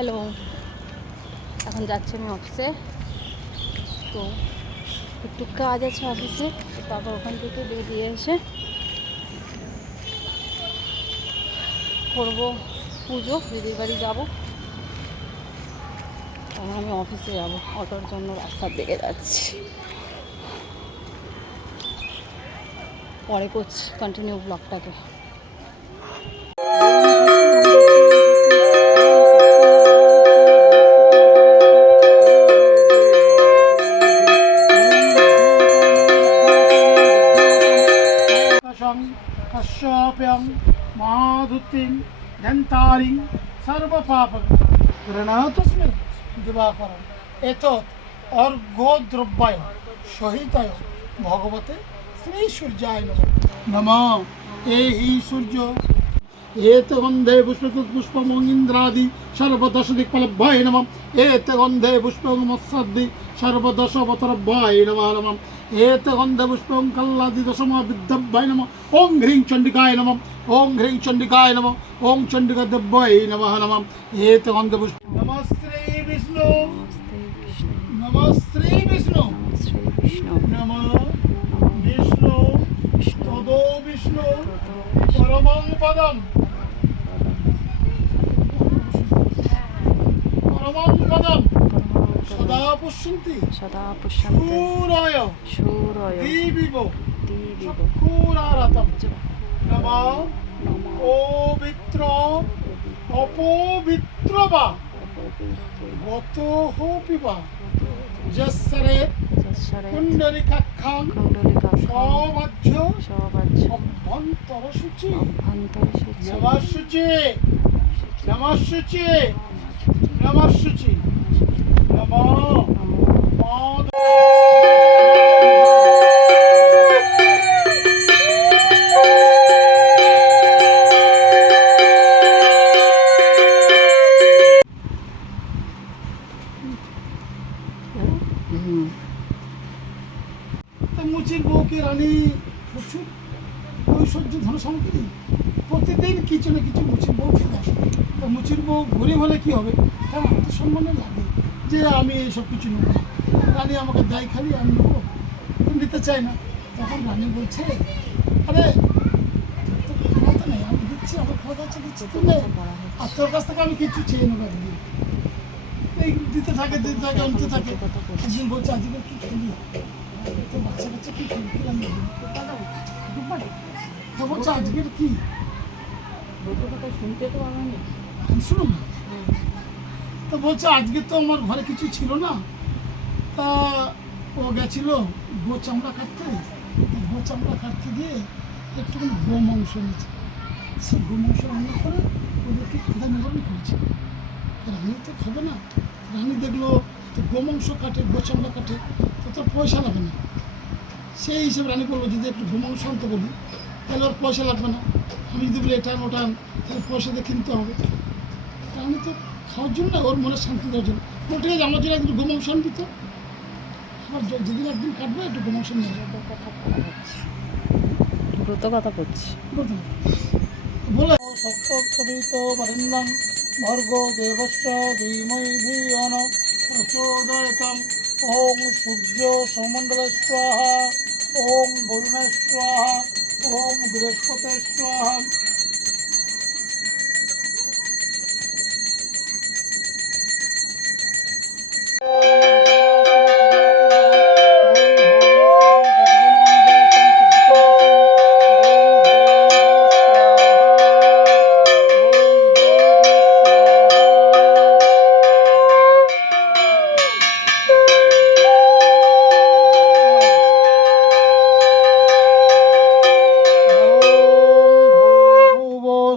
Hello, এখন যাচ্ছি আমি অফিসে। তো একটু কাজ আছে অফিসে, তো বাবা ওখান থেকে বেরিয়ে এসে করবো পুজো, দিদির বাড়ি যাবো। তখন আমি অফিসে যাবো, অটোর জন্য রাস্তার দিকে যাচ্ছি। পরে করছি কন্টিনিউ ব্লগটাকে। कश्यप्यं माधुतिं धन्तारिं सर्वपापं गृह्णातस्मै दिवाकरम् एतत् अर्घ्यद्रव्याय सहिताय भगवते श्री सूर्याय नमः। हे सूर्य एत गंधे पुष्पम इंद्रादि सर्वदश दिक्पलभ्याय नमः। एत गंधे पुष्पम मत्सद्दि सर्वदश अवतरभ्याय नमः नमः। एत गंधे पुष्पम कल्लादि दशमा विद्धभ्याय नमः। ओं ह्रीं चंडिकाय नमः। ओं ह्रीं चंडिकाय नमः। ओं चंडिकादेव्याय नमः नमः। एत गंधे पुष्प नमः श्री विष्णु नमः श्री विष्णु नमः विष्णु तदो विष्णु परमं पदम परमं पदम सदा पुष्यन्ति शूराय दीविवो चक्षुरारतं नमः पवित्र अपवित्र वा गतः पिबा जस्सरे कुण्डलिकाख्यां सौभाज्य अभ्यन्तर शुचि नमः शुचि नमः शुचि नमः शुचि नमः মুচির বউকে রানী প্রচুর ঐশ্বর্য ধন সামগ্রী প্রতিদিন কিছু না কিছু মুচির বউকে দেয়। তা মুচির বউ গরিব হলে কী হবে, তার আত্মসম্মানে লাগে যে আমি এইসব কিছু নেব না, রানী আমাকে দেয় খালি আমি নেবো, নিতে চাই না। তখন রানী বলছে আরে ক্ষমতা নেই, আমি দিচ্ছি, আমার ক্ষমতা হচ্ছে দিচ্ছি, তুমি আর তোর কাছ থেকে আমি কিছু চেয়ে নেবো একদিন। এই দিতে থাকে আনতে থাকে। একদিন বলছে আজকে কী খেলি, তো বাচ্চা কাচ্চা কী খেলি, কি রান্না তো বলছে আজকের কি শুনতে তো আমি শুনুন না। তো বলছে আজকে তো আমার ঘরে কিছু ছিল না, তা ও গেছিল গো চামড়া কাটতে, গো চামড়া কাটতে গিয়ে একটুখানি গো মাংস নিয়েছে, সে গো মাংস রান্না করে ওদেরকে ক্ষুধা নিবারণ করেছে। রানী তো খাবে না, রানী দেখলো তো গো মাংস কাটে, গো চামড়া কাটে, তো তোর পয়সা লাগে না। সেই হিসেবে রানী বললো যদি একটু গো মাংস আনতে বলি তাহলে ওর পয়সা লাগবে না, আমি যদি বলি এটা ওটান তাহলে পয়সা দিয়ে কিনতে হবে। রানী তো খাওয়ার জন্য না, ওর মনে শান্তি দেওয়ার জন্য বল ঠিক আছে আমার জন্য একটু গো মাংস আনবি, তো আবার যেদিন একদিন কাটবে একটু গো মাংস নিয়ে যাবে। দ্রুত কথা বলছি বলে সপ্তবিত বরেণ্যং ভর্গো দেবস্য ধীমহি ধিয়ো ন প্রচোদয়াৎ। ওং সূর্য সমণ্ডলে স্বাহা, ওং বরুণে স্বাহা, ওং বৃহস্পতে স্বাহা।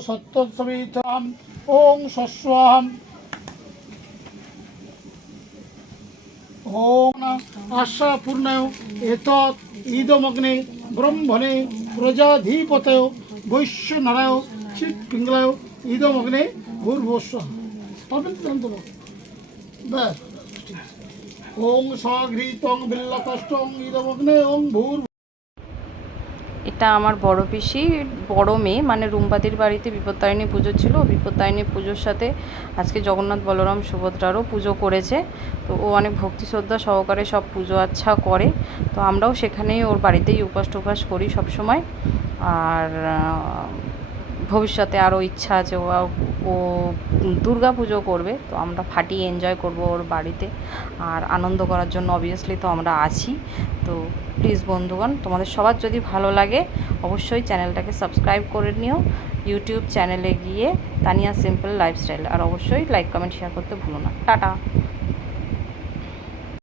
सत्तत्सविताम् ओं स्वस्वाहम् ओं आशापूर्णयो एतत् इदमग्ने ब्रह्मणे प्रजाधिपतयो वैश्यनरायो चित्पिङ्गलायो इदमग्ने भूर्भुवस्सुः। ओं स्वाघ्रीतं बिल्लकष्टं इदमग्ने ओं भूर्। এটা আমার বড় পিসি বড় মেয়ে, মানে রুম্পাদির বাড়িতে বিপত্তারিণী পুজো ছিল। বিপত্তারিণী পুজোর সাথে আজকে জগন্নাথ বলরাম সুভদ্রারও পুজো করেছে। তো ও অনেক ভক্তি শ্রদ্ধা সহকারে সব পুজো আচ্ছা করে। তো আমরাও সেখানেই ওর বাড়িতেই উপাস টুপাস করি সব সময়। আর ভবিষ্যতে আরও ইচ্ছা আছে ও দুর্গা পুজো করবে, তো আমরা ফাটিয়ে এনজয় করব ওর বাড়িতে। আর আনন্দ করার জন্য অবভিয়াসলি তো আমরা আছি। তো প্লিজ বন্ধুগণ, তোমাদের সবার যদি ভালো লাগে অবশ্যই চ্যানেলটাকে সাবস্ক্রাইব করে নিও। ইউটিউব চ্যানেলে গিয়ে তানিয়া সিম্পল লাইফস্টাইল, আর অবশ্যই লাইক কমেন্ট শেয়ার করতে ভুলো না। টাটা।